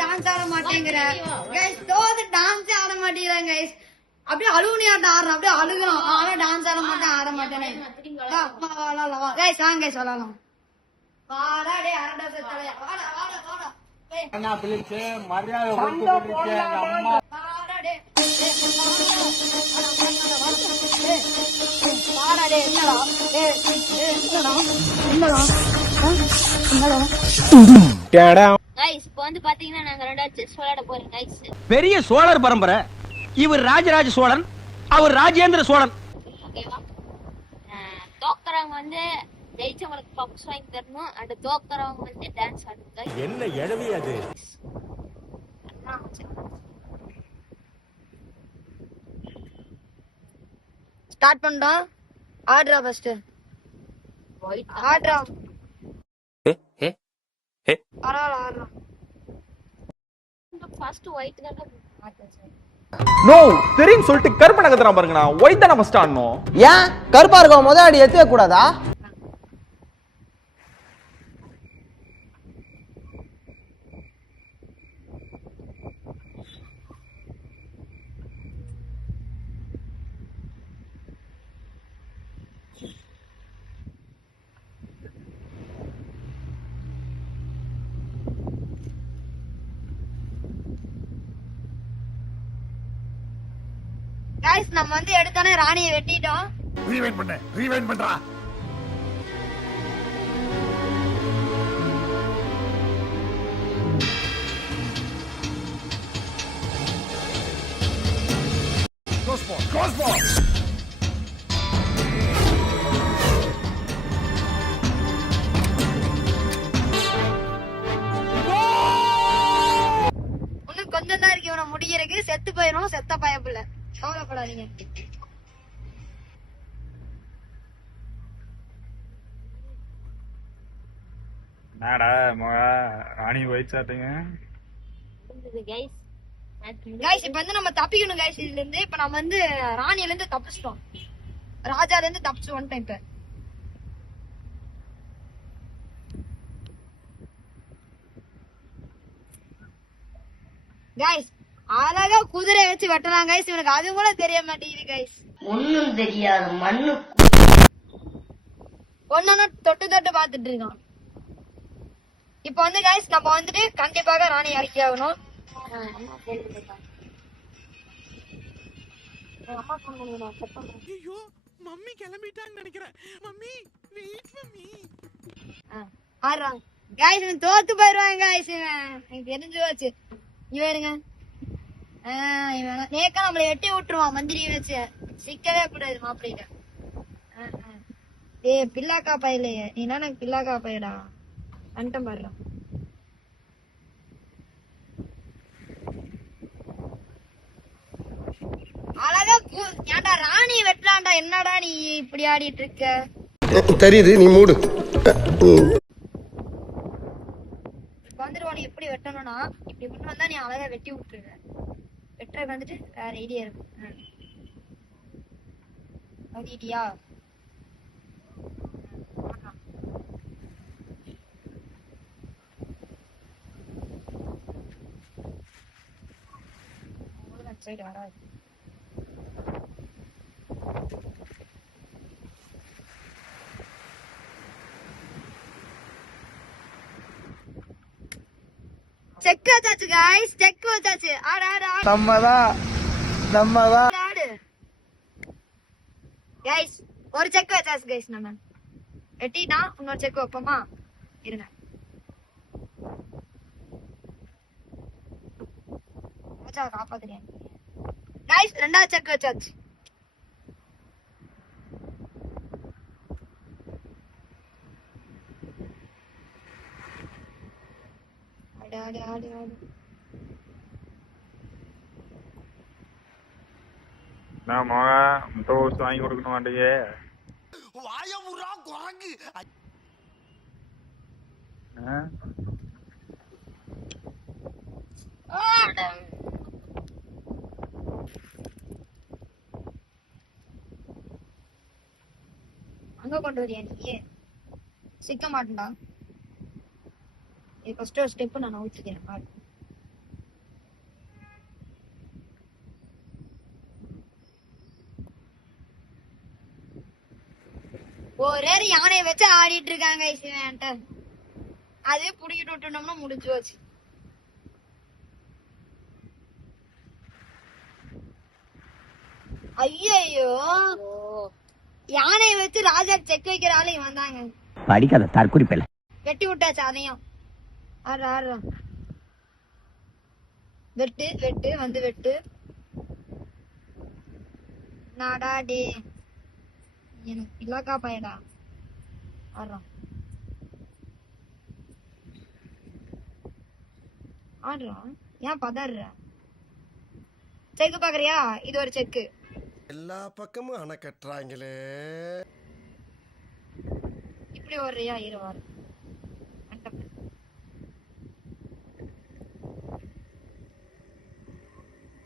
Dance ஆட மாட்டேங்கிற dance ஆட மாட்டேங்கிறேன் கைஸ். அப்படியே அழுகுனியாட்ட ஆடுறேன், அப்படியே அழுகுறோம். ஆனா டான்ஸ் ஆட மாட்டேன், ஆட மாட்டேனே. கைஸ் வாங்க கைஸ் சொல்லலாம். வாடா டே அரண்டா செத்தலையா, வாடா வாடா வாடா. அண்ணா பிலிப்ஸ் மரியாதை கொடுத்து கொண்டிருக்கேன் எங்க அம்மா. வாடா டே வாடா டே என்னடா என்னடா என்னடா என்னடா கைஸ் இப்போ வந்து பாத்தீங்கன்னா நாங்க ரெண்டா செஸ் விளையாட போறோம் கைஸ். பெரிய சோழர் பரம்பரை. இவர் ராஜராஜ சோழன், அவர் ராஜேந்திர சோழன். ஓகேவா? தோக்கறவங்க வந்து ஜெயிச்சவங்களுக்கு பப்ஸ் வாங்கி தரணும். அண்ட் தோக்கறவங்க வந்து டான்ஸ் ஆடுங்க. என்ன எழவி அது? ஸ்டார்ட் பண்ணிட்டோம். ஆடுறா ஃபர்ஸ்ட். ஆடுறா. ஆடுறா ஆடுறா. ஃபர்ஸ்ட் ஒயிட் தான் நோ தெரியும் சொல்லிட்டு கருப்பு நகர்த்துறான் பாருங்கண்ணா. ஒயிட் தானே ஃபர்ஸ்ட் ஆடணும். ஏன் கருப்பா இருக்கும் முத அடி எடுத்துக்க கூடாதா? கைஸ் நம்ம வந்து எடுத்தானே ராணியை வெட்டிட்டோம். ரீவைண்ட் பண்றா. Crossbar. இன்னும் கொஞ்சம் தான் இருக்கு இவனை முடிக்கிறதுக்கு. செத்து போயிடும், செத்த பயப்புல. கவலைப்படாதீங்க. என்னடா மகா ராணி ஒயிட் சாப்பிட்டீங்க கைஸ். கைஸ் இப்ப வந்து நம்ம தப்பிக்கணும் கைஸ் இதுல இருந்து. இப்ப நம்ம வந்து ராணியில இருந்து தப்பிச்சிட்டோம், ராஜால இருந்து தப்பிச்சு வந்துட்டோம். இப்ப கைஸ் அழகா குதிரை வச்சு வெட்டலாம் கைஸ். இவனுக்கு அது கூட தெரிய மாட்டேங்குது கைஸ். ஒண்ணும் தெரியாது மண்ணு ஒன்னு தொட்டு தொட்டு பாத்துட்டு இருக்கான். இப்ப வந்து கைஸ் நம்ம வந்துட்டு கண்டிப்பாக ராணி இறக்கி ஆகணும். ஐயோ மம்மி கிளம்பிட்டான்னு நினைக்கிறேன். Mummy wait mummy. ஆடுறான் கைஸ். இவன் தோத்து போயிருவாங்க கைஸ். இவன் எனக்கு தெரிஞ்சு வச்சு இவருங்க இவன் நேக்கா நம்மளை வெட்டி விட்டுருவான் மந்திரி வச்சு. சிக்கவே கூடாது மாப்பிள்ளைகிட்ட. ஏ பில்லாக்கா பையலையே நீ என்ன பில்லாக்கா பையடா அண்டம் பாடுறான். அழகா ஏன்டா ராணி வெட்டலாம்டா. என்னடா நீ இப்படி ஆடிட்டு இருக்க? தெரியுது நீ மூடு. வந்துருவானு எப்படி வெட்டணும்னா இப்படி கொண்டு வந்தா நீ அழகா வெட்டி விட்டுருவ. வெட்டுற வந்துட்டு வேற ஐடியா இருக்கு. வந்துட்டியா? சைடு வராது. செக் வச்சாச்சு गाइस. செக் வச்சாச்சு. ஆடு ஆடு ஆடு. நம்மதான் ஆடு गाइस. ஒரு செக் வச்சாச்சு गाइस. நம்ம வெட்டினா இன்னொரு செக் வைப்போமா? இருங்க. மச்சா காப்பாத்துறேன் गाइस. ரெண்டாவது செக் வச்சாச்சு. ஆடு ஆடு ஆடு ஆடு. நான் மகா முட்டை ஓட்ஸ் வாங்கி கொடுக்கணும் ஆண்டியே. வாயமுறா குரங்கு. அங்க கொண்டு வரியா நீ? சிக்க மாட்டேன்டா. இது ஃபர்ஸ்ட் ஒரு ஸ்டெப் நான் ஊத்திக்கிறேன் பாரு. ஒரே யானையை வச்சு ஆடிட்டு இருக்காங்க இவன்ட்ட. அதே புடிக்கிட்டு விட்டுட்டோம்னா முடிஞ்சு வச்சு. ஐயோ யானையை வச்சு ராஜா செக் வைக்கிற ஆளு இவன் தாங்க. படிக்காத தற்குறிப்பில்லை. வெட்டி விட்டாச்சு அதையும். ஆடுறா ஆடுறா. வெட்டு வெட்டு வந்து வெட்டு. நாடா டே எனக்கு இலாக்கா பயடா. ஆடுறா ஆடுறா. ஏன் பதற? செக்கு பாக்குறியா? இது ஒரு செக்கு. எல்லா பக்கமும் அணை கட்டுறாங்களே. இப்படி வர்றியா? இருவாரு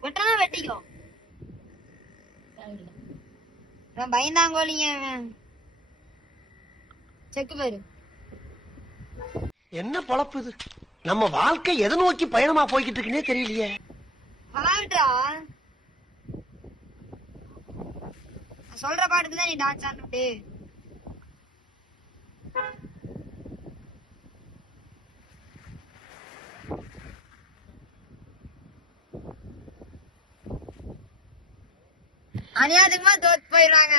வெட்டனா வெட்டிக்கோ. பயந்தாங்கோலிங்க செக்கு பாரு. என்ன பொழப்பு இது? நம்ம வாழ்க்கை எதை நோக்கி பயணமா போய்கிட்டு இருக்குன்னே தெரியலையே. விட்றா. சொல்ற பாட்டுக்குதான் நீ டான்ஸ் ஆடிட்டு. அநியாயமா தோத்து போயிடுறாங்க.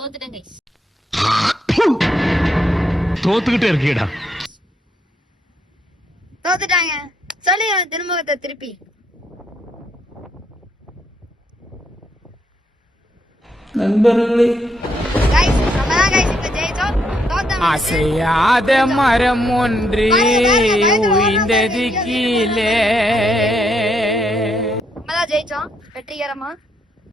தோத்துட்டேன் guys. தோத்துக்கிட்டே இருக்கீடா. தோத்துட்டாங்க. சொல்லி திருமுகத்தை திருப்பி. நண்பர்களே Guys, நம்மதான் guys இப்ப ஜெயிச்சோம். தோத்தவன் அசையாத மரம் ஒன்று உயிர்ந்தது கீழே. நம்மதான் ஜெயிச்சோம் வெற்றிகரமா.